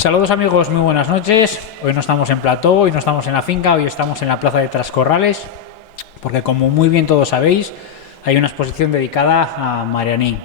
Saludos amigos, muy buenas noches. Hoy no estamos en plató, hoy no estamos en la finca, hoy estamos en la plaza de Trascorrales, porque como muy bien todos sabéis, hay una exposición dedicada a Marianín.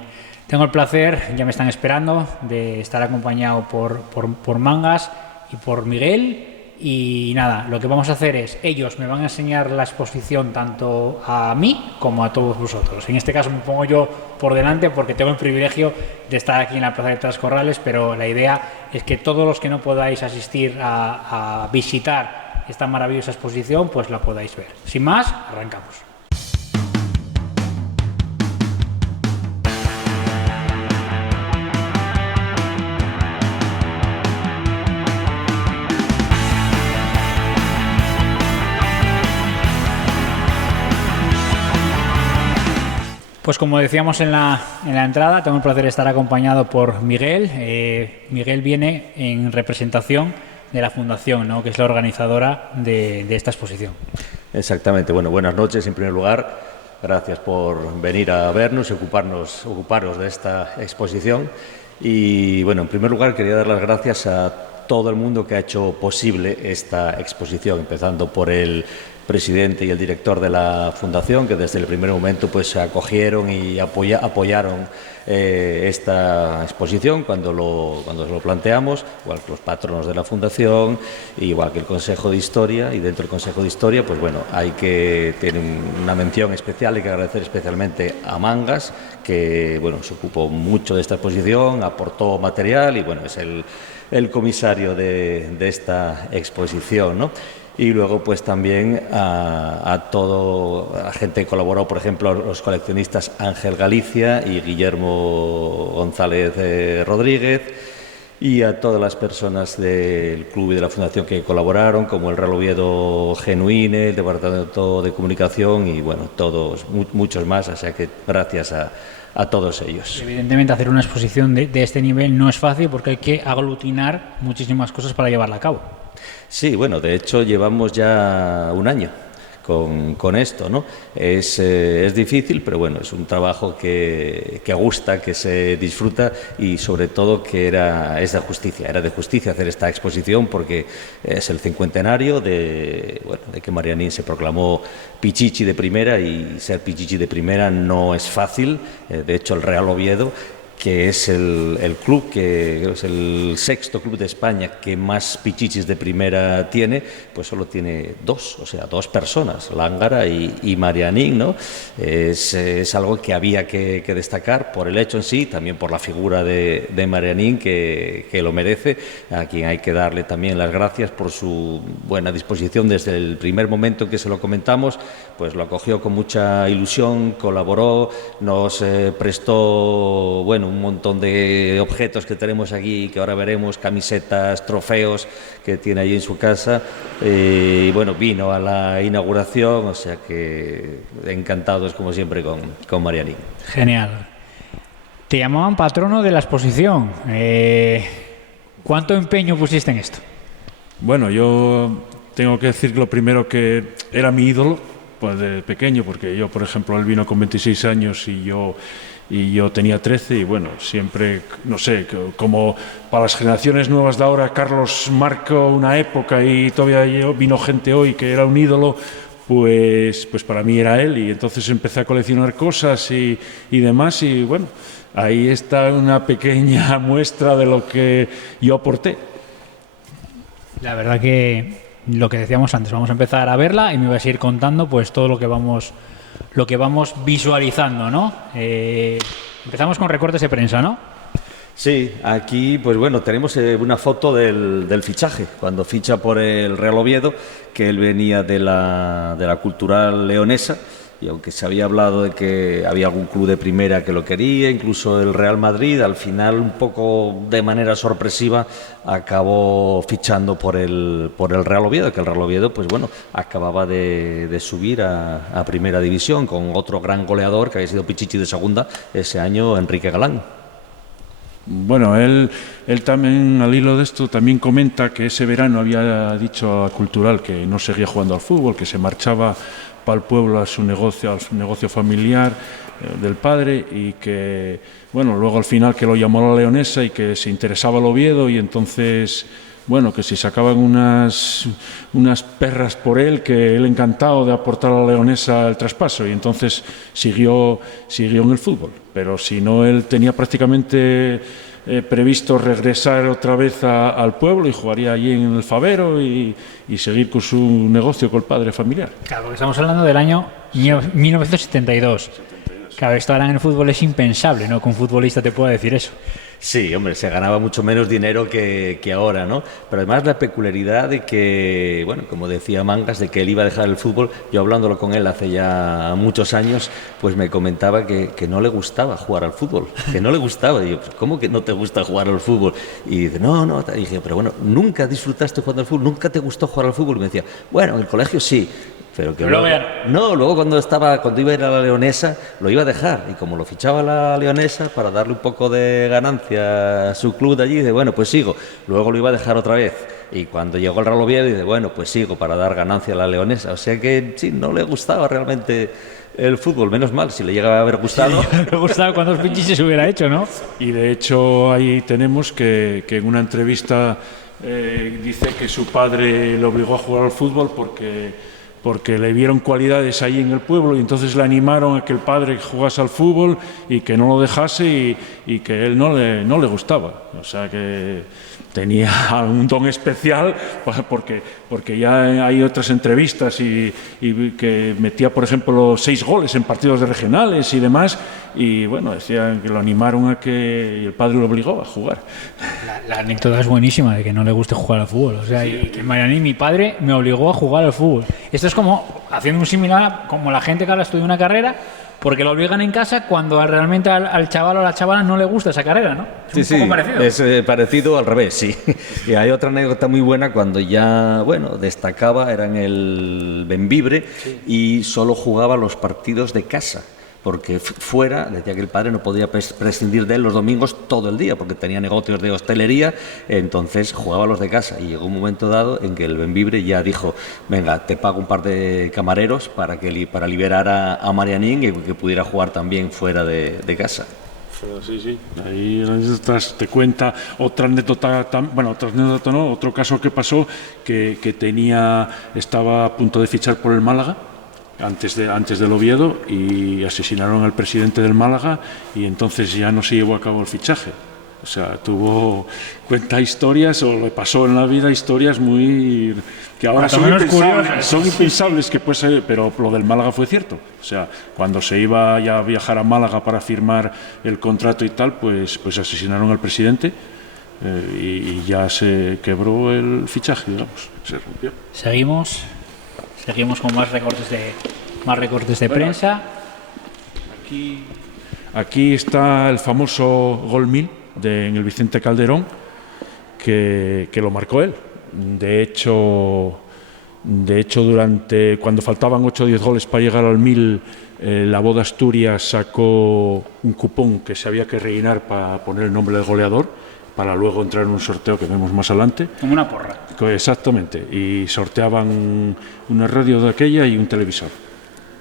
Tengo el placer, ya me están esperando, de estar acompañado por Mangas y por Miguel. Y nada, lo que vamos a hacer es, ellos me van a enseñar la exposición tanto a mí como a todos vosotros. En este caso me pongo yo por delante porque tengo el privilegio de estar aquí en la plaza de Trascorrales, pero la idea es que todos los que no podáis asistir a visitar esta maravillosa exposición, pues la podáis ver. Sin más, arrancamos. Pues como decíamos en la entrada, tengo el placer de estar acompañado por Miguel. Miguel viene en representación de la Fundación, ¿no?, que es la organizadora de esta exposición. Exactamente. Bueno, buenas noches en primer lugar. Gracias por venir a vernos y ocuparos de esta exposición. Y bueno, en primer lugar quería dar las gracias a todo el mundo que ha hecho posible esta exposición, empezando por el presidente y el director de la Fundación, que desde el primer momento pues acogieron y apoyaron esta exposición cuando lo planteamos, igual que los patronos de la Fundación, igual que el Consejo de Historia, y dentro del Consejo de Historia, pues bueno, hay que tener una mención especial, hay que agradecer especialmente a Mangas, que bueno, se ocupó mucho de esta exposición, aportó material y bueno, es el comisario de esta exposición, ¿no? Y luego pues también a la gente que colaboró, por ejemplo, los coleccionistas Ángel Galicia y Guillermo González Rodríguez, y a todas las personas del club y de la Fundación que colaboraron, como el Real Oviedo Genuine, el Departamento de Comunicación y bueno, todos, muchos más, o sea que gracias a todos ellos. Evidentemente hacer una exposición de este nivel no es fácil porque hay que aglutinar muchísimas cosas para llevarla a cabo. Sí, bueno, de hecho llevamos ya un año con esto, ¿no? Es difícil, pero bueno, es un trabajo que gusta, que se disfruta y sobre todo que era de justicia hacer esta exposición porque es el cincuentenario de que Marianín se proclamó Pichichi de primera, y ser Pichichi de primera no es fácil. De hecho, el Real Oviedo, que es el club, que es el sexto club de España que más pichichis de primera tiene, pues solo tiene dos personas, Lángara y Marianín, ¿no? Es algo que había que destacar por el hecho en sí, también por la figura de Marianín, que lo merece, a quien hay que darle también las gracias por su buena disposición desde el primer momento en que se lo comentamos, pues lo acogió con mucha ilusión, colaboró, nos prestó, bueno, un montón de objetos que tenemos aquí, que ahora veremos, camisetas, trofeos que tiene allí en su casa, y bueno, vino a la inauguración, o sea que encantados como siempre con Marianín. Genial. Te llamaban patrono de la exposición. ¿Cuánto empeño pusiste en esto? Bueno, yo tengo que decir lo primero que era mi ídolo, pues de pequeño, porque yo, por ejemplo, él vino con 26 años y yo tenía 13 y bueno, siempre, no sé, como para las generaciones nuevas de ahora, Carlos marcó una época y todavía vino gente hoy que era un ídolo, pues para mí era él, y entonces empecé a coleccionar cosas y demás, y bueno, ahí está una pequeña muestra de lo que yo aporté. La verdad que lo que decíamos antes, vamos a empezar a verla y me vas a ir contando pues todo lo que vamos visualizando, ¿no? Empezamos con recortes de prensa, ¿no? Sí, aquí pues bueno, tenemos una foto del fichaje, cuando ficha por el Real Oviedo, que él venía de la Cultural Leonesa, y aunque se había hablado de que había algún club de primera que lo quería, incluso el Real Madrid, al final un poco de manera sorpresiva acabó fichando por el Real Oviedo, que el Real Oviedo pues bueno, acababa de subir a Primera División con otro gran goleador que había sido Pichichi de segunda ese año, Enrique Galán. Bueno, él también, al hilo de esto, también comenta que ese verano había dicho a Cultural que no seguía jugando al fútbol, que se marchaba para el pueblo, a su negocio familiar del padre, y que, bueno, luego al final que lo llamó a la Leonesa y que se interesaba el Oviedo, y entonces, bueno, que si sacaban unas perras por él, que él encantado de aportar a la Leonesa el traspaso, y entonces siguió en el fútbol. Pero si no, él tenía prácticamente previsto regresar otra vez al pueblo y jugaría allí en el Favero y seguir con su negocio con el padre familiar. Claro, porque estamos hablando del año 1972. Claro, esto ahora en el fútbol es impensable, ¿no? Que un futbolista te pueda decir eso. Sí, hombre, se ganaba mucho menos dinero que ahora, ¿no? Pero además la peculiaridad de que, bueno, como decía Mangas, de que él iba a dejar el fútbol, yo hablándolo con él hace ya muchos años, pues me comentaba que no le gustaba jugar al fútbol, que no le gustaba. Y yo, ¿cómo que no te gusta jugar al fútbol? Y dice, no. Y dije, pero bueno, ¿nunca disfrutaste jugando al fútbol? ¿Nunca te gustó jugar al fútbol? Y me decía, bueno, en el colegio sí. Pero luego cuando iba a ir a la Leonesa lo iba a dejar, y como lo fichaba la Leonesa para darle un poco de ganancia a su club de allí, dice, bueno, pues sigo. Luego lo iba a dejar otra vez, y cuando llegó el Real Oviedo dice, bueno, pues sigo para dar ganancia a la Leonesa. O sea que sí, no le gustaba realmente el fútbol, menos mal, si le llegaba a haber gustado. Sí, le gustaba cuando los pinches se hubiera hecho, ¿no? Y de hecho ahí tenemos que en una entrevista dice que su padre le obligó a jugar al fútbol porque le vieron cualidades ahí en el pueblo, y entonces le animaron a que el padre jugase al fútbol y que no lo dejase, y que él no le gustaba. O sea que tenía un don especial, porque ya hay otras entrevistas y que metía, por ejemplo, 6 goles en partidos de regionales y demás, y bueno, decían que lo animaron a que y el padre lo obligó a jugar. La anécdota es buenísima de que no le guste jugar al fútbol. O sea, y que Marianín, mi padre, me obligó a jugar al fútbol. Esto es como, haciendo un similar, como la gente que ahora estudia una carrera porque lo obligan en casa cuando realmente al chaval o a la chavala no le gusta esa carrera, ¿no? Es un poco parecido. Es parecido al revés, sí. Y hay otra anécdota muy buena cuando ya, bueno, destacaba, era en el Bembibre, y solo jugaba los partidos de casa, porque fuera, decía que el padre no podía prescindir de él los domingos todo el día, porque tenía negocios de hostelería, entonces jugaba los de casa. Y llegó un momento dado en que el Bembibre ya dijo, venga, te pago un par de camareros para liberar a Marianín y que pudiera jugar también fuera de casa. Sí. Ahí te cuenta otra anécdota, otro caso que pasó, que estaba a punto de fichar por el Málaga, antes del Oviedo, y asesinaron al presidente del Málaga, y entonces ya no se llevó a cabo el fichaje. O sea, cuenta historias, o le pasó en la vida historias muy que ahora son impensables, pero lo del Málaga fue cierto. O sea, cuando se iba ya a viajar a Málaga para firmar el contrato y tal, pues asesinaron al presidente, y ya se quebró el fichaje, digamos, se rompió. Seguimos con más recortes de prensa. Aquí está el famoso gol 1000 en el Vicente Calderón, que lo marcó él. De hecho, cuando faltaban 8 o 10 goles para llegar al 1000, la Voda Asturias sacó un cupón que se había que rellenar para poner el nombre del goleador, para luego entrar en un sorteo que vemos más adelante. Como una porra. Exactamente, y sorteaban una radio de aquella y un televisor.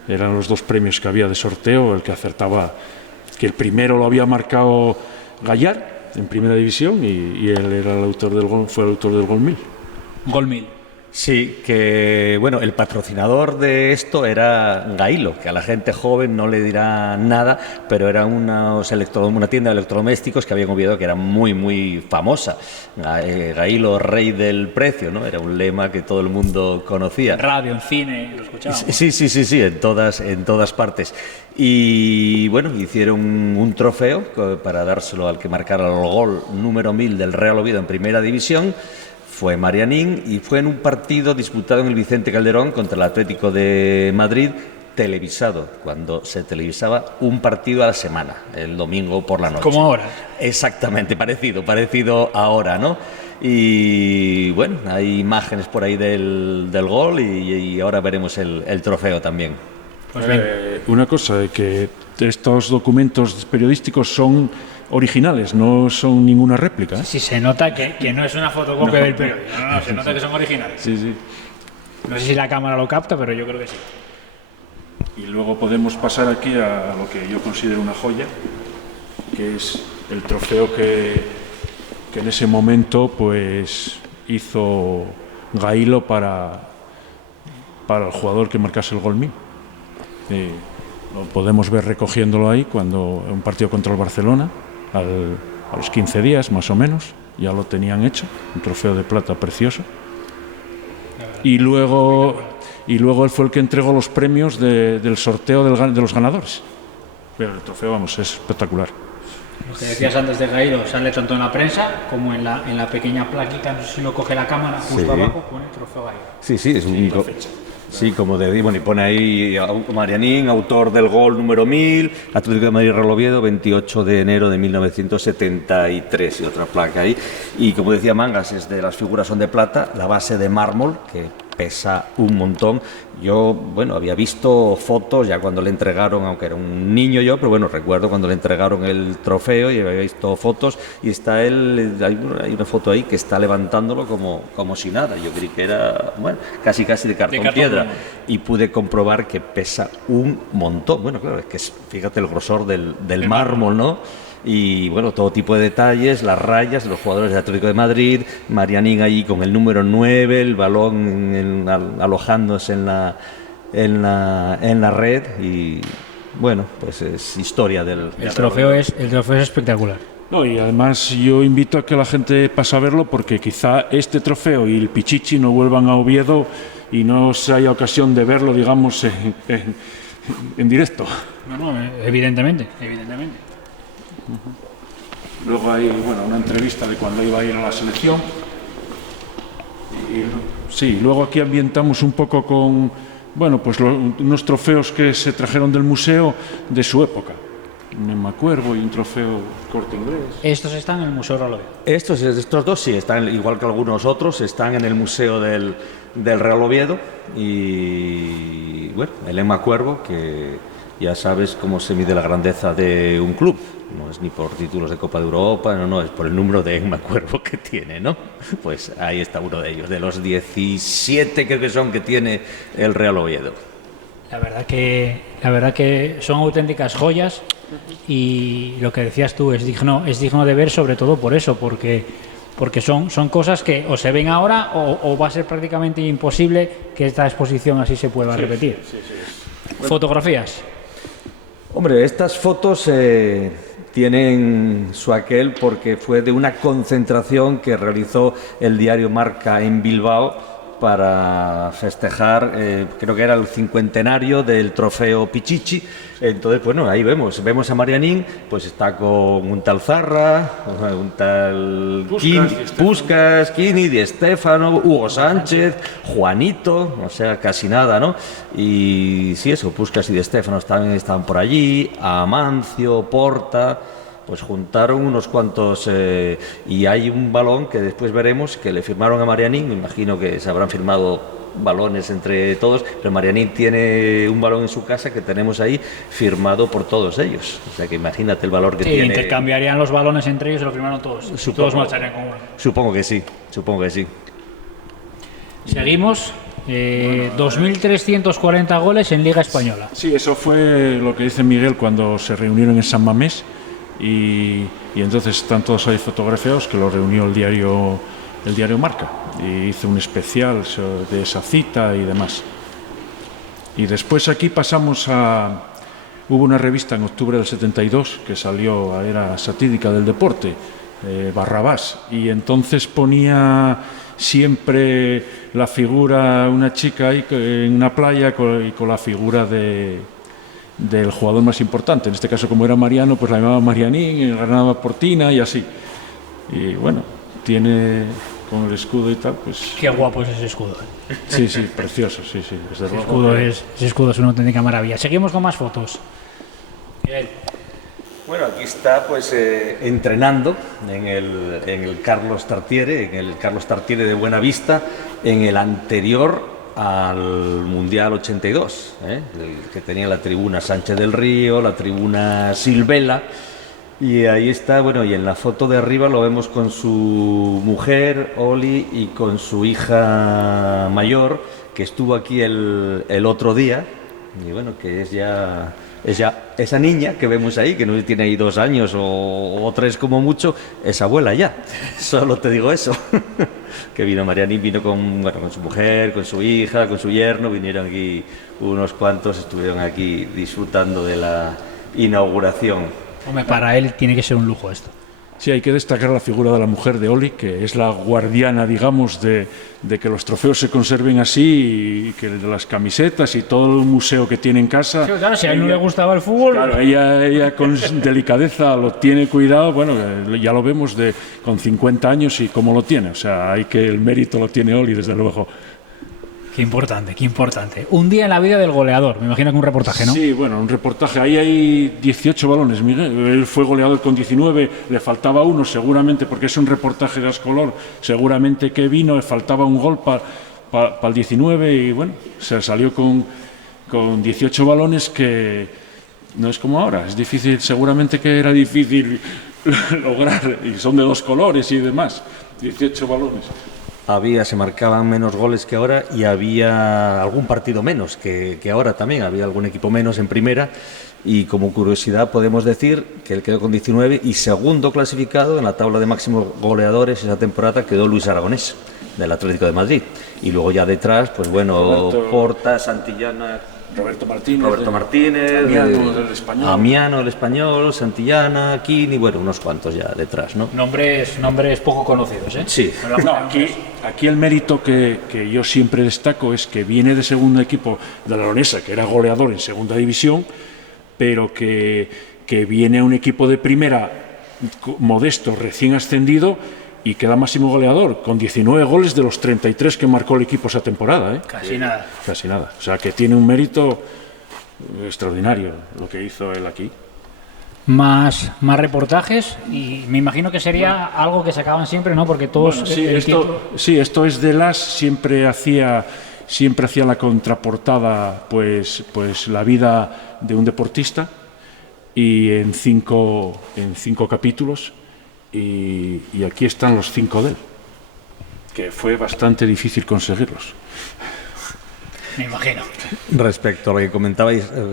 Eran los 2 premios que había de sorteo. El que acertaba, que el primero lo había marcado Gallar en primera división, y él era el autor del gol, fue el autor del gol 1000. Gol 1000. Sí, que bueno, el patrocinador de esto era Gailo, que a la gente joven no le dirá nada, pero era una tienda de electrodomésticos que había en Oviedo que era muy, muy famosa. Gailo, rey del precio, ¿no? Era un lema que todo el mundo conocía. En radio, en cine, lo escuchábamos. Sí, en todas partes. Y bueno, hicieron un trofeo para dárselo al que marcara el gol número 1000 del Real Oviedo en primera división. Fue Marianín, y fue en un partido disputado en el Vicente Calderón contra el Atlético de Madrid, televisado, cuando se televisaba un partido a la semana, el domingo por la noche. Como ahora. Exactamente, parecido ahora, ¿no? Y bueno, hay imágenes por ahí del gol, y ahora veremos el trofeo también. Pues bien. Una cosa, que estos documentos periodísticos son originales, no son ninguna réplica. Sí, se nota que no es una fotocopia del periódico. No, se nota que son originales. Sí. No sé si la cámara lo capta, pero yo creo que sí. Y luego podemos pasar aquí a lo que yo considero una joya, que es el trofeo que en ese momento pues hizo Gailo para el jugador que marcase el gol mío. Lo podemos ver recogiéndolo ahí cuando en un partido contra el Barcelona, a los 15 días más o menos, ya lo tenían hecho, un trofeo de plata precioso. Y luego él fue el que entregó los premios del sorteo de los ganadores. Pero el trofeo, vamos, es espectacular. Lo que decías antes de Gairo sale tanto en la prensa como en la pequeña plaquita, no sé si lo coge la cámara, justo abajo pone trofeo Gairo. Sí, es un... Sí, como de bueno, y pone ahí Marianín, autor del gol número 1000, Atlético de Madrid Real Oviedo, 28 de enero de 1973, y otra placa ahí. Y como decía Mangas, las figuras son de plata, la base de mármol, que pesa un montón. Yo, bueno, había visto fotos ya cuando le entregaron, aunque era un niño yo, pero bueno, recuerdo cuando le entregaron el trofeo y había visto fotos, y está él, hay una foto ahí que está levantándolo como si nada. Yo creí que era, bueno, casi de cartón piedra, y pude comprobar que pesa un montón. Bueno, claro, es que fíjate el grosor del mármol, ¿no? Y bueno, todo tipo de detalles, las rayas de los jugadores de Atlético de Madrid, Marianín allí con el número 9, el balón alojándose en la red, y bueno, pues es historia del trofeo es espectacular. No, y además yo invito a que la gente pase a verlo, porque quizá este trofeo y el Pichichi no vuelvan a Oviedo y no se haya ocasión de verlo, digamos, en directo. No, evidentemente. Luego hay, bueno, una entrevista de cuando iba a ir a la selección. Sí, luego aquí ambientamos un poco con, bueno, pues unos trofeos que se trajeron del museo de su época. Un emacuervo y un trofeo Corte Inglés. Estos están en el Museo Real Oviedo. Estos dos sí, están igual que algunos otros, están en el Museo del Real Oviedo. Y bueno, el emacuervo, que ya sabes cómo se mide la grandeza de un club. No es ni por títulos de Copa de Europa, no, es por el número de emacuervo que tiene, ¿no? Pues ahí está uno de ellos, de los 17 creo que son que tiene el Real Oviedo. La verdad que son auténticas joyas, y lo que decías tú es digno de ver, sobre todo por eso, porque son cosas que o se ven ahora o va a ser prácticamente imposible que esta exposición así se pueda repetir. Sí. Fotografías. Hombre, estas fotos tienen su aquel porque fue de una concentración que realizó el diario Marca en Bilbao para festejar, creo que era el 50enario del trofeo Pichichi. Entonces, bueno, ahí vemos a Marianín, pues está con un tal Zarra, un tal Puskás, Quini, Di Stéfano, Hugo Sánchez, Juanito, o sea, casi nada, ¿no? Y sí, eso, Puskás y Di Stéfano también estaban por allí, Amancio, Porta. Pues juntaron unos cuantos, y hay un balón que después veremos que le firmaron a Marianín. Me imagino que se habrán firmado balones entre todos, pero Marianín tiene un balón en su casa que tenemos ahí firmado por todos ellos. O sea que imagínate el valor que tiene. Intercambiarían los balones entre ellos y lo firmaron todos. Todos marcharían con uno. Supongo que sí. Seguimos. 2.340 goles en Liga Española. Sí, eso fue lo que dice Miguel cuando se reunieron en San Mamés. Y entonces están todos ahí fotografiados, que lo reunió el diario Marca, y hizo un especial de esa cita y demás. Y después aquí pasamos hubo una revista en octubre del 72 que salió, era satírica del deporte, Barrabás, y entonces ponía siempre la figura, una chica ahí en una playa con la figura del jugador más importante. En este caso, como era Mariano, pues la llamaba Marianín, ganaba Portina y así. Y bueno, tiene con el escudo y tal, pues... Qué guapo es ese escudo. Sí, precioso, sí. Ese escudo es una auténtica maravilla. Seguimos con más fotos. Bien. Bueno, aquí está pues entrenando en el Carlos Tartiere, de Buenavista, en el anterior al Mundial 82, el que tenía la tribuna Sánchez del Río, la tribuna Silvela, y ahí está, bueno, y en la foto de arriba lo vemos con su mujer, Oli, y con su hija mayor, que estuvo aquí el otro día, Y bueno, que es ya esa niña que vemos ahí, que no tiene ahí 2 años o 3 como mucho, es abuela ya. Solo te digo eso. Que vino Marianín, vino con su mujer, con su hija, con su yerno, vinieron aquí unos cuantos, estuvieron aquí disfrutando de la inauguración. Hombre, para él tiene que ser un lujo esto. Sí, hay que destacar la figura de la mujer de Oli, que es la guardiana, digamos, de que los trofeos se conserven así y que de las camisetas y todo el museo que tiene en casa. Sí, claro, si a él no le gustaba el fútbol... Claro, ella con delicadeza lo tiene cuidado, bueno, ya lo vemos con 50 años y cómo lo tiene. O sea, el mérito lo tiene Oli, desde luego. Qué importante, qué importante. Un día en la vida del goleador, me imagino que un reportaje, ¿no? Sí, bueno, un reportaje. Ahí hay 18 balones, Miguel. Él fue goleador con 19, le faltaba uno seguramente, porque es un reportaje de Ascolor, seguramente que vino, le faltaba un gol para el 19 y bueno, se salió con 18 balones que no es como ahora. Es difícil, seguramente que era difícil lograr, y son de 2 colores y demás. 18 balones. Se marcaban menos goles que ahora y había algún partido menos que ahora también. Había algún equipo menos en primera y como curiosidad podemos decir que él quedó con 19 y segundo clasificado en la tabla de máximos goleadores esa temporada quedó Luis Aragonés del Atlético de Madrid. Y luego ya detrás, pues bueno, Porta, Santillana... Roberto Martínez, Amiano del Español, Santillana, Quini, bueno, unos cuantos ya detrás, ¿no? Nombres poco conocidos, ¿eh? Sí. No, aquí el mérito que yo siempre destaco es que viene de segundo equipo de la Leonesa, que era goleador en segunda división, pero que viene a un equipo de primera modesto, recién ascendido, y queda máximo goleador, con 19 goles de los 33 que marcó el equipo esa temporada. Casi nada. Casi nada. O sea, que tiene un mérito extraordinario lo que hizo él aquí. Más reportajes y me imagino que sería algo que sacaban siempre, ¿no? Porque todos... Bueno, esto es de las... Siempre hacía la contraportada, pues la vida de un deportista y en cinco capítulos. Y aquí están los 5 de él, que fue bastante difícil conseguirlos. Me imagino. Respecto a lo que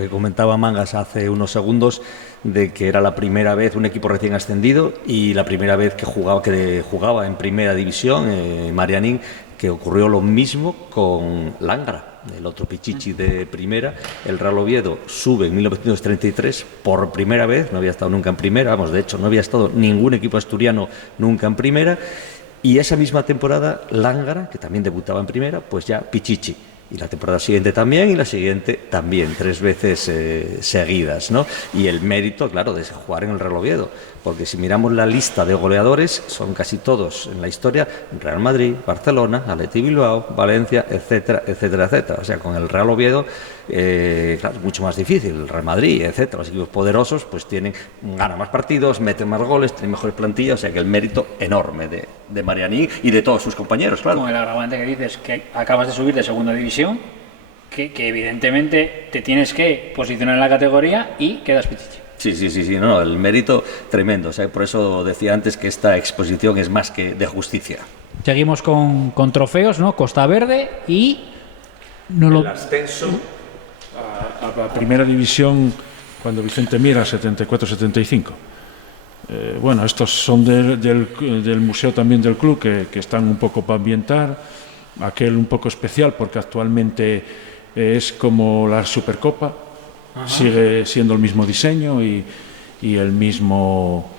comentaba Mangas hace unos segundos, de que era la primera vez un equipo recién ascendido y la primera vez que jugaba en primera división, Marianín, que ocurrió lo mismo con Langra, el otro pichichi de primera. El Real Oviedo sube en 1933 por primera vez, no había estado nunca en primera, de hecho no había estado ningún equipo asturiano nunca en primera, y esa misma temporada Langra, que también debutaba en primera, pues ya pichichi. Y la temporada siguiente también, y la siguiente también, 3 veces seguidas, ¿no? Y el mérito, claro, de jugar en el Real Oviedo, porque si miramos la lista de goleadores, son casi todos en la historia Real Madrid, Barcelona, Athletic Bilbao, Valencia, etcétera, etcétera, etcétera. O sea, con el Real Oviedo, claro, es mucho más difícil. El Real Madrid, etcétera, los equipos poderosos, pues ganan más partidos, meten más goles, tienen mejores plantillas, o sea que el mérito enorme de Marianín y de todos sus compañeros, claro. Con el agravante que dices que acabas de subir de segunda división, que evidentemente te tienes que posicionar en la categoría y quedas pichichi. Sí, no, el mérito tremendo. O sea, por eso decía antes que esta exposición es más que de justicia. Seguimos con trofeos, ¿no? Costa Verde y... El ascenso a primera división cuando Vicente Miera, 74-75. Bueno, estos son del museo también del club, que están un poco para ambientar. Aquel un poco especial porque actualmente es como la Supercopa. Ajá. Sigue siendo el mismo diseño y el mismo,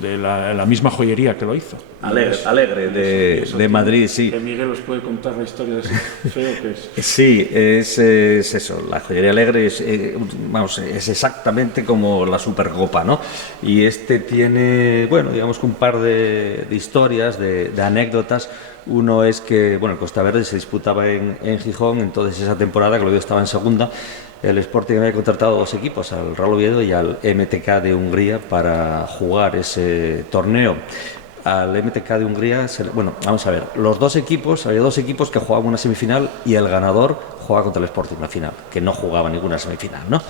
de la misma joyería que lo hizo. Alegre de Madrid, sí. Que Miguel os puede contar la historia de ese feo que es. Sí, es eso, la joyería Alegre es exactamente como la Supercopa, ¿no? Y tiene, digamos que un par de historias, de anécdotas. Uno es que, el Costa Verde se disputaba en Gijón, entonces esa temporada que el Oviedo estaba en segunda, el Sporting había contratado 2 equipos, al Real Oviedo y al MTK de Hungría, para jugar ese torneo. Al MTK de Hungría, vamos a ver, había dos equipos que jugaban una semifinal y el ganador jugaba contra el Sporting en la final, que no jugaba ninguna semifinal, ¿no?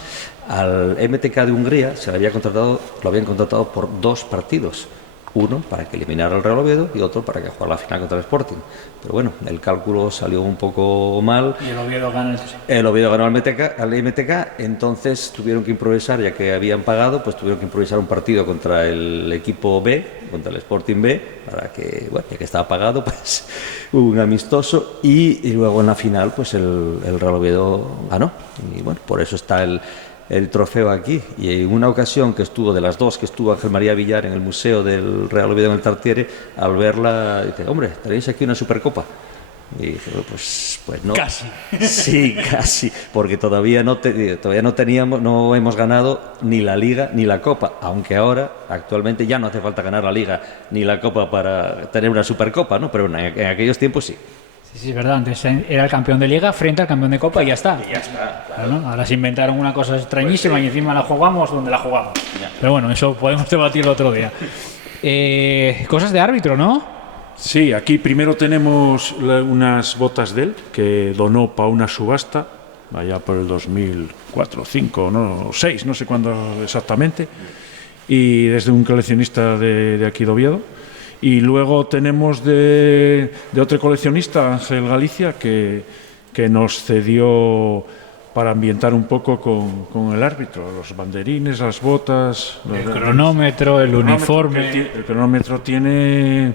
Al MTK de Hungría lo habían contratado por 2 partidos. Uno para que eliminara el Real Oviedo y otro para que jugara la final contra el Sporting. Pero bueno, el cálculo salió un poco mal. Y el Oviedo gana el Oviedo ganó al MTK, entonces tuvieron que improvisar, ya que habían pagado, pues tuvieron que improvisar un partido contra el equipo B, contra el Sporting B, para que, bueno, ya que estaba pagado, pues un amistoso, y luego en la final, pues el Real Oviedo ganó. Y bueno, por eso está el trofeo aquí. Y en una ocasión que estuvo, de las dos, que estuvo Ángel María Villar en el museo del Real Oviedo en el Tartiere, al verla dice: hombre, tenéis aquí una Supercopa. Y dije: pues no. Casi. Sí, casi, porque todavía no teníamos, no hemos ganado ni la Liga ni la Copa, aunque ahora, actualmente, ya no hace falta ganar la Liga ni la Copa para tener una Supercopa, ¿no? Pero en aquellos tiempos sí. Sí, es verdad. Antes era el campeón de Liga frente al campeón de Copa y ya está. Y ya está, claro, ¿no? Ahora se inventaron una cosa extrañísima y encima la jugamos donde la jugamos. Pero bueno, eso podemos debatirlo otro día. Cosas de árbitro, ¿no? Sí, aquí primero tenemos unas botas de él que donó para una subasta allá por el 2004, 5, no, 6, no sé cuándo exactamente, y desde un coleccionista de aquí de Oviedo. Y luego tenemos de otro coleccionista, Ángel Galicia, que nos cedió para ambientar un poco con el árbitro, los banderines, las botas, el cronómetro, el uniforme. El cronómetro tiene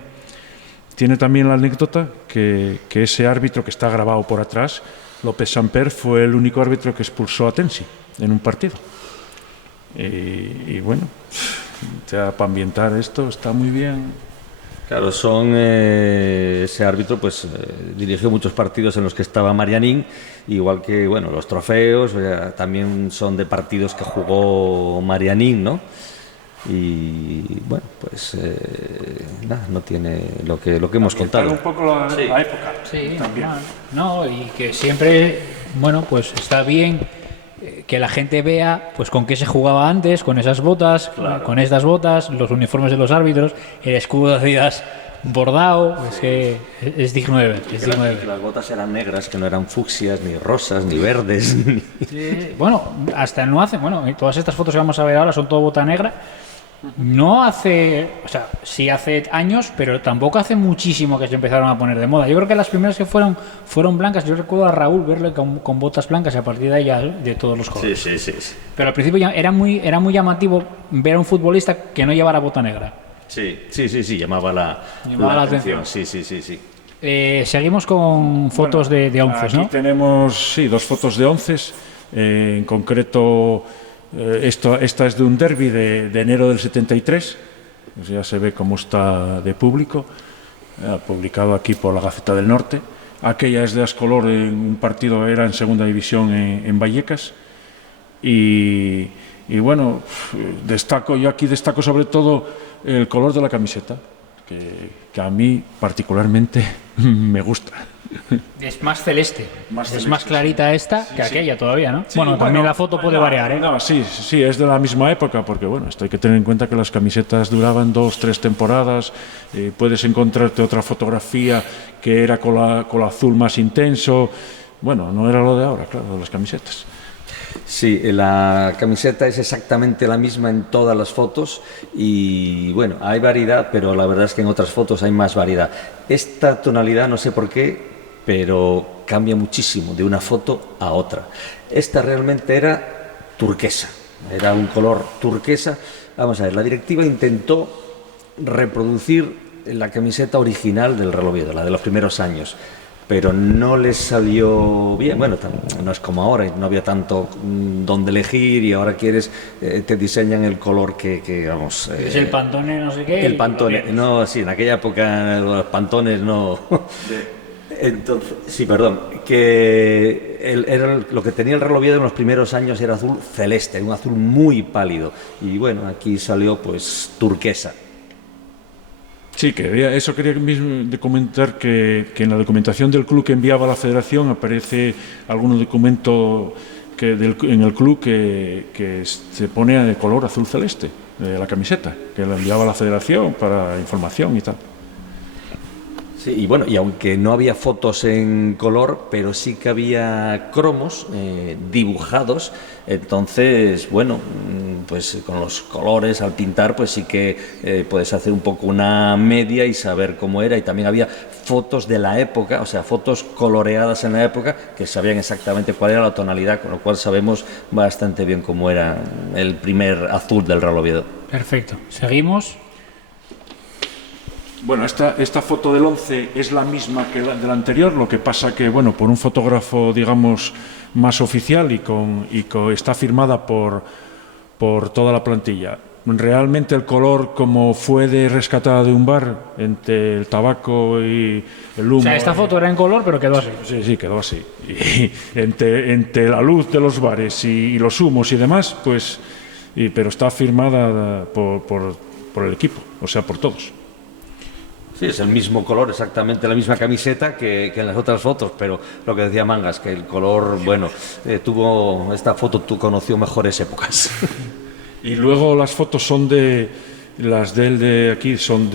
también la anécdota que ese árbitro que está grabado por atrás, López Samper, fue el único árbitro que expulsó a Tensi en un partido. Y bueno, ya para ambientar esto está muy bien. Claro, ese árbitro pues dirigió muchos partidos en los que estaba Marianín, igual que, bueno, los trofeos también son de partidos que jugó Marianín, ¿no? Y bueno, pues nada, no tiene lo que hemos contado. Un poco la época. Sí, también. No, y que siempre, bueno, pues está bien que la gente vea pues con qué se jugaba antes, con esas botas, claro, con estas botas, los uniformes de los árbitros, el escudo de Adidas bordado, es que es digno de ver. Que las botas eran negras, que no eran fucsias, ni rosas, ni verdes. Sí, bueno, hasta no hace, bueno, todas estas fotos que vamos a ver ahora son todo bota negra. No hace, o sea, sí hace años, pero tampoco hace muchísimo que se empezaron a poner de moda. Yo creo que las primeras que fueron blancas. Yo recuerdo a Raúl verle con botas blancas y a partir de ahí ya de todos los colores. Sí. Pero al principio ya era muy llamativo ver a un futbolista que no llevara bota negra. Sí, llamaba la atención. Sí. Seguimos con fotos de onces, ¿no? Aquí tenemos, dos fotos de onces, en concreto. Esta es de un derbi de enero del 73, pues ya se ve cómo está de público, publicado aquí por la Gaceta del Norte. Aquella es de Ascolor, en un partido, era en segunda división en Vallecas. Y bueno, yo aquí destaco sobre todo el color de la camiseta, que a mí particularmente me gusta. Es más celeste, es más clarita esta que aquella todavía, ¿no? Sí, bueno, también la foto puede variar, ¿eh? No, sí, es de la misma época, porque bueno, esto hay que tener en cuenta que las camisetas duraban 2-3 temporadas, puedes encontrarte otra fotografía que era con azul más intenso, bueno, no era lo de ahora, claro, de las camisetas. Sí, la camiseta es exactamente la misma en todas las fotos y bueno, hay variedad, pero la verdad es que en otras fotos hay más variedad. Esta tonalidad, no sé por qué, pero cambia muchísimo de una foto a otra. Esta realmente era turquesa, era un color turquesa. Vamos a ver, la directiva intentó reproducir la camiseta original del Real Oviedo, la de los primeros años, pero no les salió bien. Bueno, no es como ahora, no había tanto donde elegir y ahora te diseñan el color que vamos... es el Pantone no sé qué. El Pantone, no, sí, en aquella época los Pantones no... Entonces, sí, perdón, que lo que tenía el Real Oviedo en los primeros años era azul celeste, un azul muy pálido, y bueno, aquí salió pues turquesa. Sí, quería mismo comentar que en la documentación del club que enviaba a la Federación aparece algún documento en el club que se pone de color azul celeste, de la camiseta, que la enviaba a la Federación para información y tal. Sí, y bueno, y aunque no había fotos en color, pero sí que había cromos dibujados, entonces, bueno, pues con los colores al pintar, pues sí que puedes hacer un poco una media y saber cómo era, y también había fotos de la época, o sea, fotos coloreadas en la época, que sabían exactamente cuál era la tonalidad, con lo cual sabemos bastante bien cómo era el primer azul del Real Oviedo. Perfecto. Seguimos. Bueno, esta foto del 11 es la misma que la del anterior, lo que pasa que, bueno, por un fotógrafo, digamos, más oficial está firmada por toda la plantilla. Realmente el color, como fue rescatada de un bar, entre el tabaco y el humo... O sea, esta foto era en color, pero quedó así. Sí, quedó así. Y entre la luz de los bares y los humos y demás, pues... pero está firmada por el equipo, o sea, por todos. Sí, es el mismo color, exactamente la misma camiseta que en las otras fotos, pero lo que decía Mangas, que el color, bueno, esta foto conoció mejores épocas. Y luego las fotos son las de él de aquí, son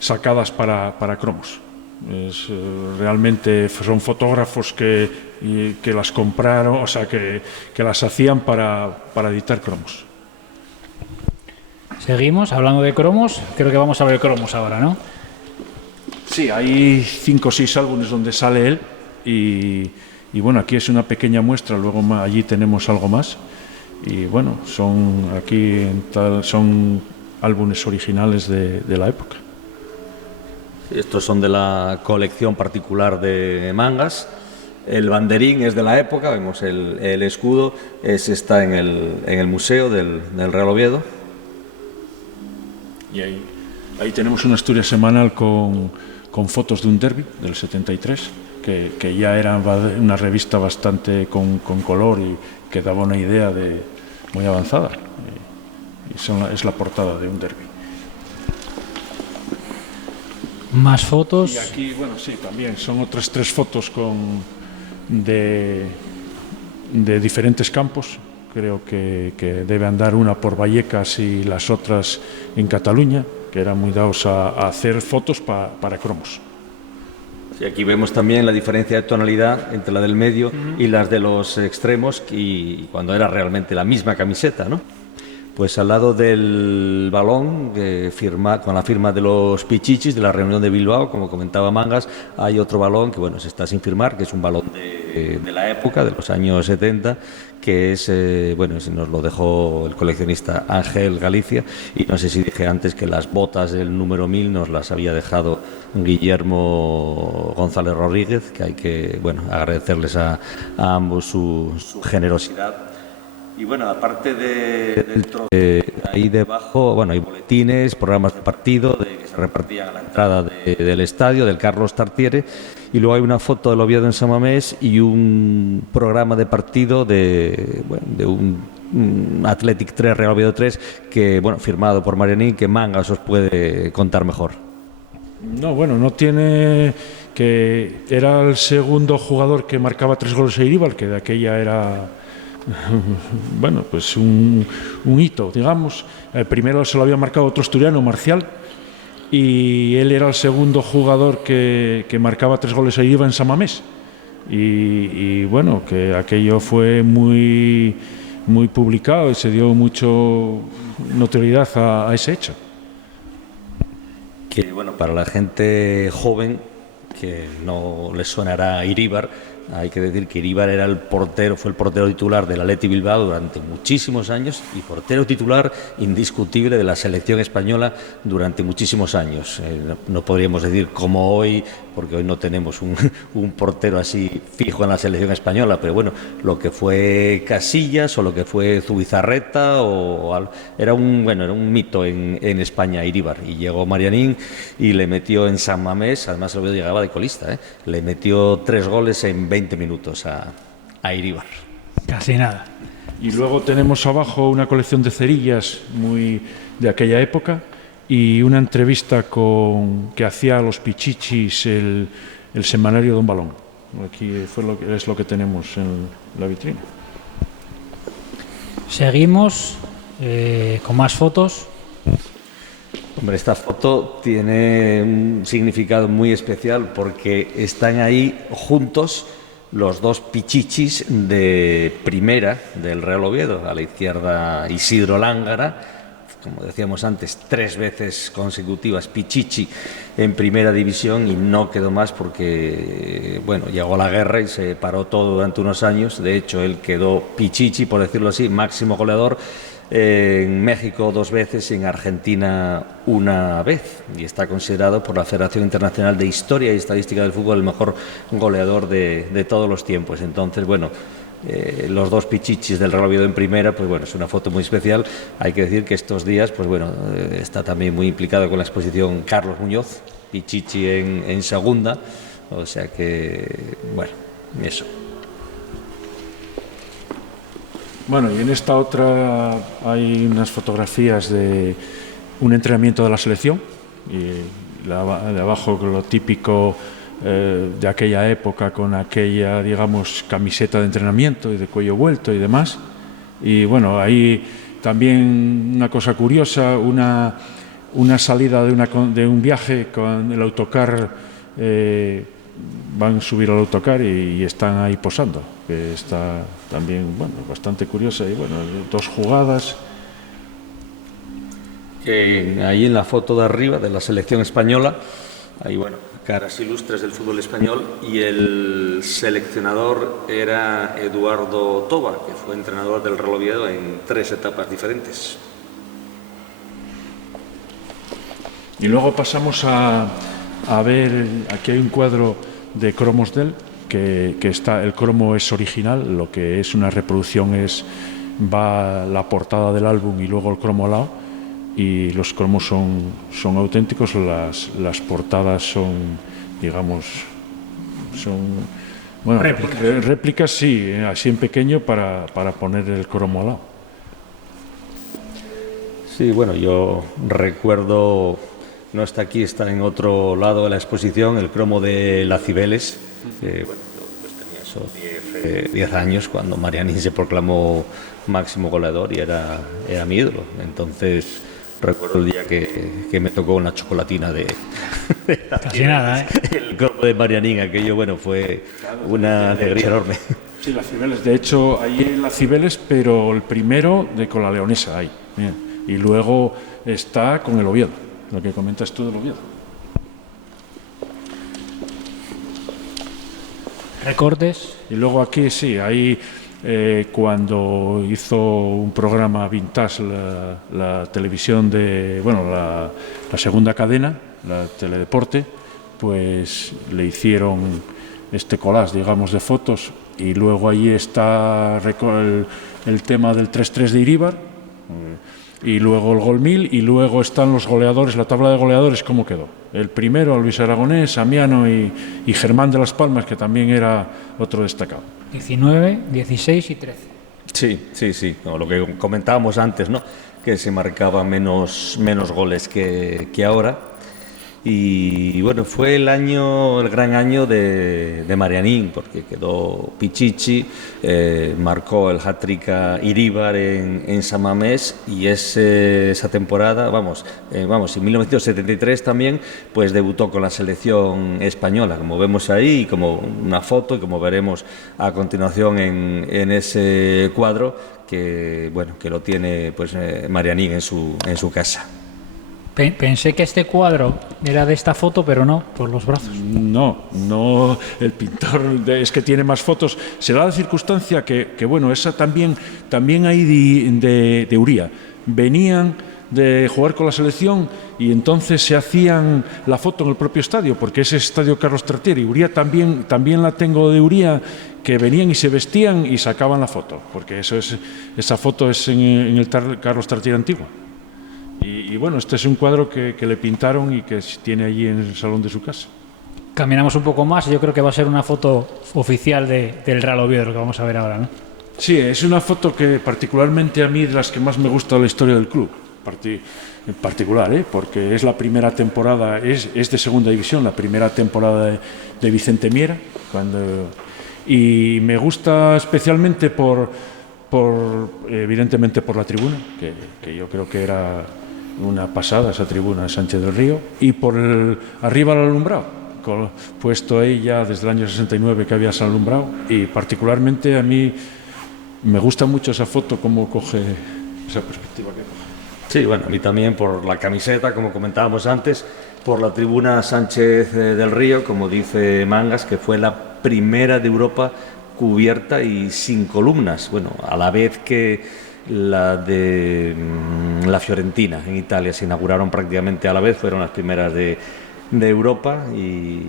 sacadas para cromos. Realmente son fotógrafos que las compraron, o sea, que las hacían para editar cromos. Seguimos hablando de cromos. Creo que vamos a ver cromos ahora, ¿no? Sí, hay 5 o 6 álbumes donde sale él y bueno, aquí es una pequeña muestra, luego allí tenemos algo más y bueno, son álbumes originales de la época. Estos son de la colección particular de Mangas. El banderín es de la época, vemos el escudo, está en el museo del Real Oviedo. Y ahí tenemos una Asturias semanal con fotos de un derbi del 73, que ya era una revista bastante con color y que daba una idea muy avanzada. Es la portada de un derbi. Más fotos. Y aquí, bueno, sí, también son otras 3 fotos de diferentes campos. Creo que debe andar una por Vallecas y las otras en Cataluña, que eran muy dados a hacer fotos para cromos. Sí, aquí vemos también la diferencia de tonalidad entre la del medio y las de los extremos, y cuando era realmente la misma camiseta, ¿no? Pues al lado del balón, con la firma de los Pichichis de la reunión de Bilbao, como comentaba Mangas, hay otro balón que, bueno, se está sin firmar, que es un balón de la época, de los años 70, que es, bueno, nos lo dejó el coleccionista Ángel Galicia, y no sé si dije antes que las botas del número 1000 nos las había dejado Guillermo González Rodríguez, que hay que, bueno, agradecerles a ambos su generosidad. Y bueno, aparte del trozo, ahí debajo, bueno, hay boletines, programas de partido que se repartían a la entrada del estadio, del Carlos Tartiere, y luego hay una foto del Oviedo en San Mamés y un programa de partido de un Athletic 3, Real Oviedo 3, que, bueno, firmado por Marianín, que Mangas os puede contar mejor. No, bueno, no tiene... que era el segundo jugador que marcaba 3 goles a Iríbar, que de aquella era... bueno, pues un hito, digamos. Primero se lo había marcado otro asturiano, Marcial, y él era el segundo jugador que marcaba 3 goles a Iríbar en San Mamés. Y bueno, que aquello fue muy publicado y se dio mucho notoriedad a ese hecho. Que bueno, para la gente joven que no les sonará Iríbar, hay que decir que Iríbar fue el portero titular del Athletic Bilbao durante muchísimos años y portero titular indiscutible de la selección española durante muchísimos años. No podríamos decir como hoy, porque hoy no tenemos un portero así fijo en la selección española, pero bueno, lo que fue Casillas o lo que fue Zubizarreta era un mito en España, Iríbar, y llegó Marianín y le metió en San Mamés, además el Oviedo llegaba de colista, le metió 3 goles en 20 minutos a Iríbar. Casi nada. Y luego tenemos abajo una colección de cerillas muy de aquella época y una entrevista que hacía a los Pichichis el semanario Don Balón. Aquí es lo que tenemos en la vitrina. Seguimos con más fotos. Hombre, esta foto tiene un significado muy especial porque están ahí juntos los dos pichichis de primera del Real Oviedo. A la izquierda Isidro Lángara, como decíamos antes, 3 veces consecutivas pichichi en primera división, y no quedó más porque, bueno, llegó la guerra y se paró todo durante unos años. De hecho, él quedó pichichi, por decirlo así, máximo goleador en México 2 veces y en Argentina 1 vez, y está considerado por la Federación Internacional de Historia y Estadística del Fútbol el mejor goleador de todos los tiempos. Entonces, bueno, los dos pichichis del Real Oviedo en primera, pues bueno, es una foto muy especial. Hay que decir que estos días, pues bueno, está también muy implicado con la exposición Carlos Muñoz, pichichi en segunda, o sea que, bueno, eso. Bueno, y en esta otra hay unas fotografías de un entrenamiento de la selección, y de abajo lo típico de aquella época, con aquella, digamos, camiseta de entrenamiento y de cuello vuelto y demás. Y bueno, ahí también una cosa curiosa, una salida de un viaje con el autocar, van a subir al autocar y están ahí posando, que está también, bueno, bastante curiosa. Y bueno, 2 jugadas. Ahí en la foto de arriba de la selección española, ahí, bueno, caras ilustres del fútbol español, y el seleccionador era Eduardo Toba, que fue entrenador del Real Oviedo en 3 etapas diferentes. Y luego pasamos a ver, aquí hay un cuadro de cromos de él, que está, el cromo es original, lo que es una reproducción va la portada del álbum y luego el cromo al lado, y los cromos son auténticos, las portadas son, digamos, bueno, réplicas, sí, así en pequeño para poner el cromo al lado. Sí, bueno, yo recuerdo, no está aquí, está en otro lado de la exposición, el cromo de La Cibeles, que, bueno, yo pues tenía eso 10 años cuando Marianín se proclamó máximo goleador y era mi ídolo. Entonces recuerdo el día que me tocó una chocolatina de Casi nada, ¿eh? El cromo de Marianín, aquello, bueno, fue una alegría enorme. Sí, La Cibeles, de hecho, ahí en La Cibeles, pero el primero con la Leonesa ahí. Y luego está con el Oviedo, lo que comentas tú del Oviedo. Recortes. Y luego aquí, sí, ahí cuando hizo un programa Vintage la televisión la segunda cadena, la Teledeporte, pues le hicieron este collage, digamos, de fotos, y luego ahí está el tema del 3-3 de Iríbar, y luego el gol 1000, y luego están los goleadores, la tabla de goleadores, cómo quedó. El primero, Luis Aragonés, Amiano y Germán de las Palmas, que también era otro destacado. 19, 16 y 13. Sí, no, lo que comentábamos antes, ¿no? Que se marcaban menos goles que ahora. Y bueno, fue el gran año de Marianín, porque quedó pichichi, marcó el hat-trick a Iríbar en San Mamés, y esa temporada, en 1973 también, pues debutó con la selección española, como vemos ahí, como una foto, y como veremos a continuación en ese cuadro, que bueno, que lo tiene pues Marianín en su casa. Pensé que este cuadro era de esta foto, pero no, por los brazos. No, el pintor es que tiene más fotos. Se da la circunstancia que bueno, esa también hay de Uría. Venían de jugar con la selección y entonces se hacían la foto en el propio estadio, porque ese estadio Carlos Tartiere. Uría también la tengo de Uría, que venían y se vestían y sacaban la foto, porque esa foto es en el Carlos Tartiere antiguo. Y bueno, este es un cuadro que le pintaron y que tiene allí en el salón de su casa. Caminamos un poco más y yo creo que va a ser una foto oficial del Real Oviedo, lo que vamos a ver ahora, ¿no? Sí, es una foto que particularmente a mí de las que más me gusta de la historia del club, en particular, porque es la primera temporada, es de segunda división, la primera temporada de Vicente Miera, y me gusta especialmente evidentemente por la tribuna, que yo creo que era una pasada esa tribuna de Sánchez del Río, y por arriba el alumbrado, puesto ahí ya desde el año 69 que había ese alumbrado, y particularmente a mí me gusta mucho esa foto, cómo coge esa perspectiva que coge. Sí, bueno, a mí también por la camiseta, como comentábamos antes, por la tribuna Sánchez del Río, como dice Mangas, que fue la primera de Europa cubierta y sin columnas, bueno, a la vez que la de la Fiorentina en Italia se inauguraron prácticamente a la vez, fueron las primeras de Europa y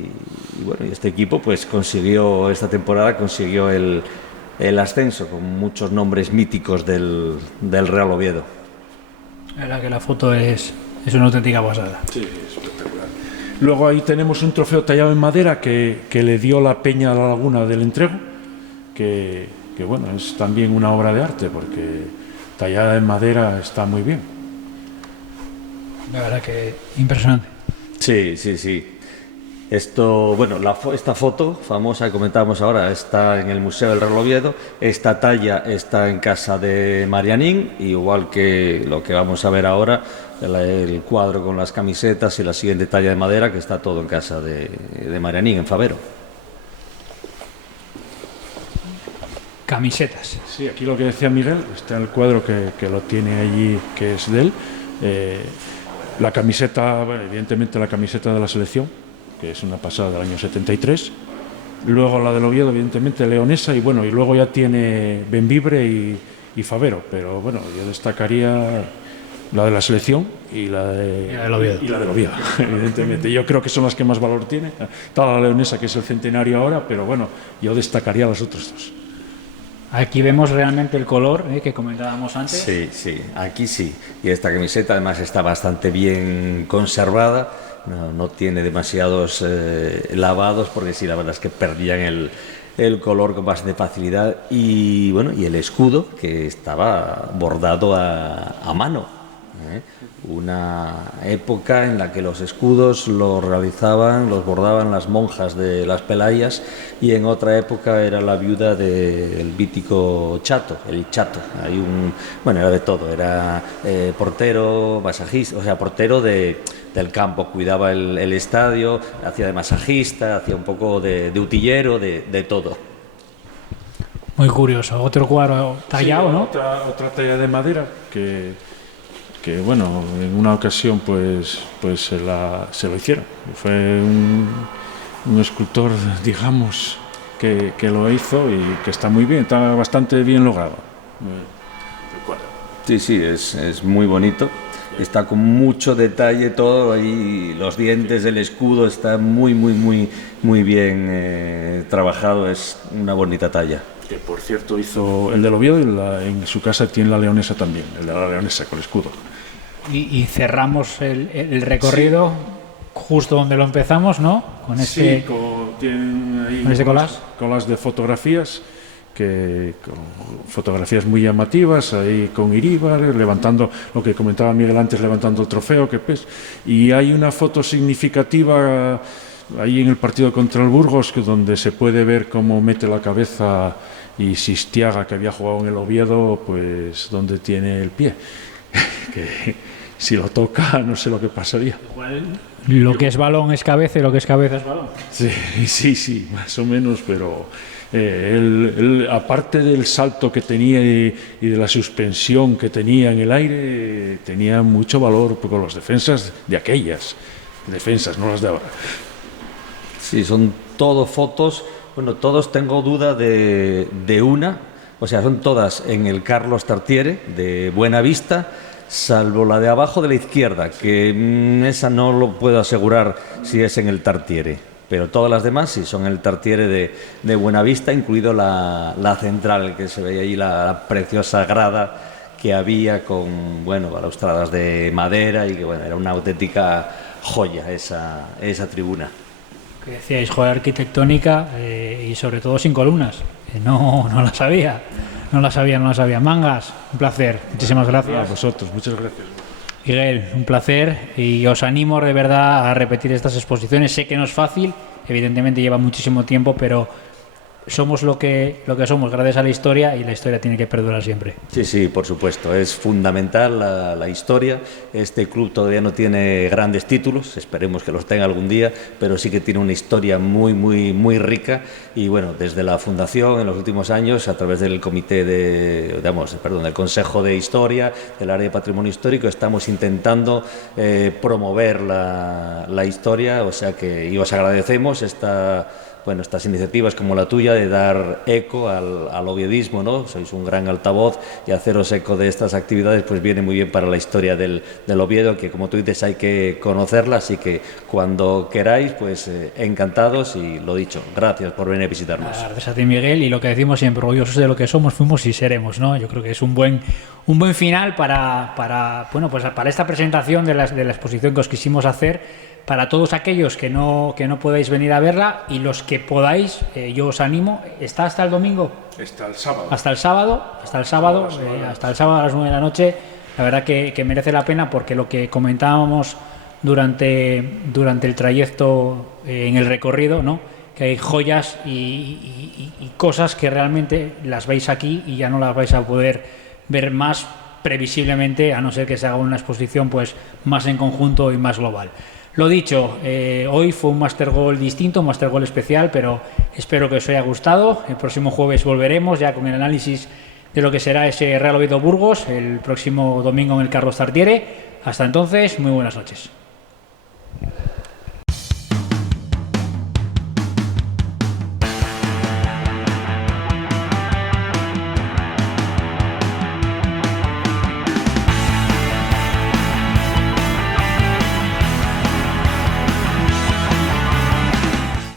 bueno, y este equipo pues consiguió esta temporada el ascenso con muchos nombres míticos del Real Oviedo. La verdad que la foto es una auténtica pasada. Sí, espectacular. Luego ahí tenemos un trofeo tallado en madera que le dio la Peña a la Laguna del Entrego, que bueno, es también una obra de arte porque tallada en madera está muy bien. La verdad que impresionante. Sí, sí, sí. Esto, bueno, esta foto famosa que comentábamos ahora está en el Museo del Real Oviedo. Esta talla está en casa de Marianín, igual que lo que vamos a ver ahora, el cuadro con las camisetas y la siguiente talla de madera, que está todo en casa de Marianín, en Favero. Camisetas. Sí, aquí lo que decía Miguel, está el cuadro que lo tiene allí, que es de él. La camiseta, bueno, evidentemente la camiseta de la selección, que es una pasada del año 73. Luego la del Oviedo, evidentemente, leonesa, y bueno, y luego ya tiene Bembibre y Favero, pero bueno, yo destacaría la de la selección y la del Oviedo. Y la del Oviedo, evidentemente. Yo creo que son las que más valor tienen. Está la leonesa, que es el centenario ahora, pero bueno, yo destacaría las otras dos. Aquí vemos realmente el color que comentábamos antes. Sí, sí, aquí sí. Y esta camiseta además está bastante bien conservada. No tiene demasiados lavados, porque sí, la verdad es que perdían el color con bastante facilidad. Y bueno, y el escudo, que estaba bordado a mano. Una época en la que los escudos los bordaban las monjas de las Pelayas, y en otra época era la viuda del mítico Chato, el Chato. Era de todo, era portero, masajista, o sea, portero del campo, cuidaba el estadio, hacía de masajista, hacía un poco de utillero, de todo. Muy curioso, otro cuadro tallado, sí, ¿no? Otra talla de madera que bueno, en una ocasión pues se lo hicieron. Fue un escultor, digamos, que lo hizo y que está muy bien, está bastante bien logrado. Sí, sí, es muy bonito. Está con mucho detalle todo, ahí los dientes del escudo está muy bien trabajado, es una bonita talla. Que por cierto hizo el del Oviedo y en su casa tiene la leonesa también, el de la leonesa con escudo. Y cerramos el recorrido justo donde lo empezamos, ¿no? Con este, sí, tienen ahí con este collage. Collage de fotografías, con fotografías muy llamativas, ahí con Iríbar, levantando, lo que comentaba Miguel antes, levantando el trofeo, y hay una foto significativa ahí en el partido contra el Burgos, donde se puede ver cómo mete la cabeza y Sistiaga, que había jugado en el Oviedo, pues donde tiene el pie. Que si lo toca, no sé lo que pasaría. Igual lo que es balón es cabeza y lo que es cabeza es balón. Sí, más o menos, pero aparte del salto que tenía y de la suspensión que tenía en el aire, tenía mucho valor con las defensas de aquellas defensas, no las de ahora. Sí, son todo fotos. Bueno, todos tengo duda de una. O sea, son todas en el Carlos Tartiere de Buena Vista, salvo la de abajo de la izquierda, que esa no lo puedo asegurar si es en el Tartiere. Pero todas las demás sí son el Tartiere de Buena Vista, incluido la central, que se veía ahí, la preciosa grada que había con, balaustradas de madera, y que era una auténtica joya esa tribuna. Que decíais, joya arquitectónica y sobre todo sin columnas. No la sabía. No la sabía. Mangas, un placer. Muchísimas gracias. A vosotros, muchas gracias. Miguel, un placer, y os animo de verdad a repetir estas exposiciones. Sé que no es fácil, evidentemente lleva muchísimo tiempo, pero somos lo que somos gracias a la historia, y la historia tiene que perdurar siempre. Sí, sí, por supuesto. Es fundamental la historia. Este club todavía no tiene grandes títulos, esperemos que los tenga algún día, pero sí que tiene una historia muy, muy, muy rica. Y bueno, desde la fundación en los últimos años, a través del comité del Consejo de Historia, del área de patrimonio histórico, estamos intentando promover la historia, o sea que, y os agradecemos estas iniciativas como la tuya de dar eco al oviedismo, ¿no? Sois un gran altavoz, y haceros eco de estas actividades pues viene muy bien para la historia del Oviedo, que como tú dices hay que conocerla, así que cuando queráis pues encantados, y lo dicho, gracias por venir a visitarnos. Gracias a ti, Miguel, y lo que decimos siempre, orgullosos de lo que somos, fuimos y seremos, ¿no? Yo creo que es un buen final para esta presentación de la exposición que os quisimos hacer. Para todos aquellos que no podáis venir a verla, y los que podáis, yo os animo. ¿Está hasta el domingo? Hasta el sábado. Hasta el sábado a las 9 de la noche. La verdad que merece la pena, porque lo que comentábamos durante el trayecto, en el recorrido, ¿no? Que hay joyas y cosas que realmente las veis aquí y ya no las vais a poder ver más previsiblemente, a no ser que se haga una exposición pues más en conjunto y más global. Lo dicho, hoy fue un Master Goal distinto, un Master Goal especial, pero espero que os haya gustado. El próximo jueves volveremos ya con el análisis de lo que será ese Real Oviedo Burgos, el próximo domingo en el Carlos Tartiere. Hasta entonces, muy buenas noches.